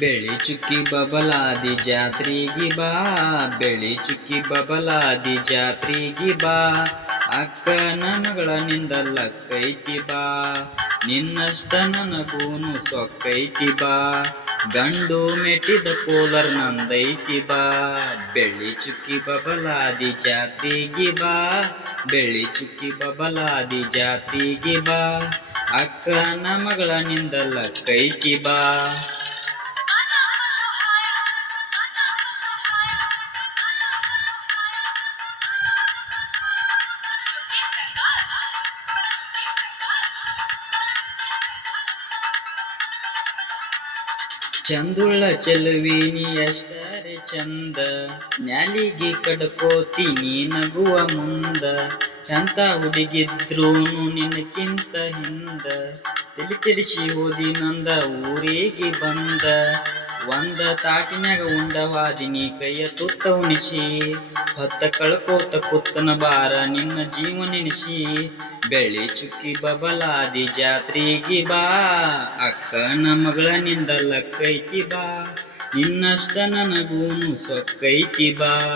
ಬೆಳಿ ಚುಕ್ಕಿ ಬಬಲಾದಿ ಜಾತ್ರೆಗಿ ಬಾ, ಬೆಳಿ ಚುಕ್ಕಿ ಬಬಲಾದಿ ಜಾತ್ರೆಗಿ ಬಾ. ಅಕ್ಕನ ಮಗಳ ನಿಂದ ಲಕ್ಕೈತಿ ಬಾ, ನಿನ್ನಷ್ಟ ನನಗೂನು ಸೊಕ್ಕೈತಿ ಬಾ. ಗಂಡು ಮೆಟ್ಟಿದ ಕೋಲರ್ ನಂದೈತಿ ಬಾ, ಬೆಳಿ ಚುಕ್ಕಿ ಬಬಲಾದಿ ಜಾತ್ರೆಗಿ ಬಾ, ಬೆಳಿ ಚುಕ್ಕಿ ಬಬಲಾದಿ ಜಾತ್ರೆಗಿ ಬಾ. ಅಕ್ಕನ ಮಗಳ ನಿಂದ ಲಕ್ಕೈತಿ ಬಾ. ಚಂದುಳ್ಳ ಚೆಲುವಿ ನೀ ಎಷ್ಟರೆ ಚಂದ, ನ್ಯಾಲಿಗಿ ಕಡ್ಕೋತೀನಿ ನಗುವ ಮುಂದ. ಎಂತ ಹುಡುಗಿದ್ರೂನು ನಿನಕ್ಕಿಂತ ಹಿಂದ, ತಲಿ ಕೆಡಿಸಿ ಹೋದಿ ನಂದ ಊರಿಗೆ ಬಂದ. ಒಂದ ತಾಟಿನ್ಯಾಗ ಉಂಡವಾದಿನಿ ಕೈಯ ತುತ್ತ ಉಣಿಸಿ, ಹೊತ್ತ ಕಳ್ಕೋತ ಕುತ್ತನ ಬಾರ ನಿನ್ನ ಜೀವ ನೆನೆಸಿ. ಬೆಳಿ ಚುಕ್ಕಿ ಬಬಲಾದಿ ಜಾತ್ರೆಗಿ ಬಾ, ಅಕ್ಕನ ಮಗಳ ನಿಂದ ಲಕ್ಕೈತಿ ಬಾ, ನಿನ್ನಷ್ಟ ನನಗೂನು ಸೊಕ್ಕೈತಿ ಬಾ.